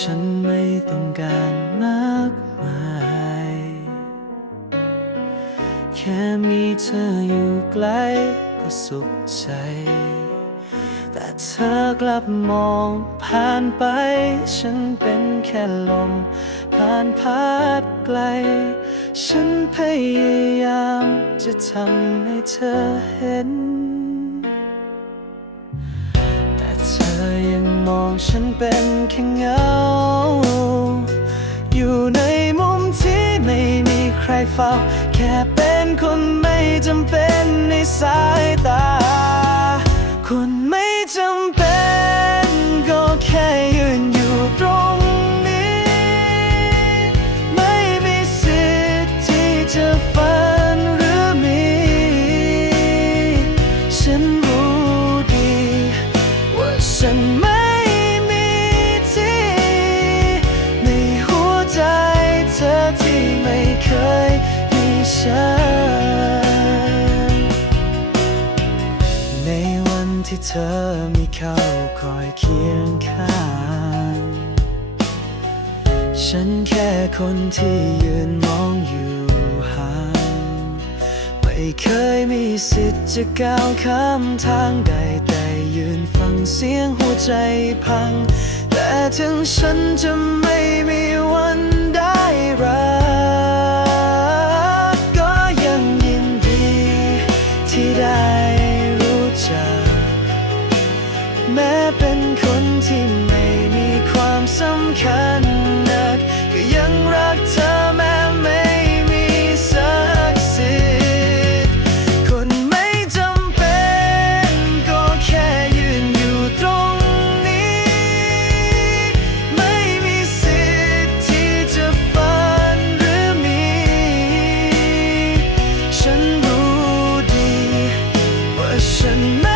ฉันไม่ต้องการมากมาย แค่มีเธออยู่ใกล้ก็สุขใจ แต่เธอกลับมองผ่านไป ฉันเป็นแค่ลม ผ่านพัดไกล ฉันพยายามจะทำให้เธอเห็น มองฉันเป็นแค่เงา อยู่ในมุมที่ไม่มีใครเฝ้า แค่เป็นคนไม่จำเป็นในสายตาคนไม่จำเป็นก็แค่ยืนอยู่ตรงนี้ ไม่มีสิทธิ์ที่จะฝันหรือมี ฉันรู้ดี ว่าฉันไม่ ฉัน ในวันที่เธอมีเขาคอยเคียงข้าง ฉันแค่คนที่ยืนมองอยู่ห่าง ไม่เคยมีสิทธิ์จะก้าวข้ามทางใดแต่ยืนฟังเสียงหัวใจพัง แต่ถึงฉันจะไม่มีวัน ได้รู้จัก แม้เป็นคนที่ 什么？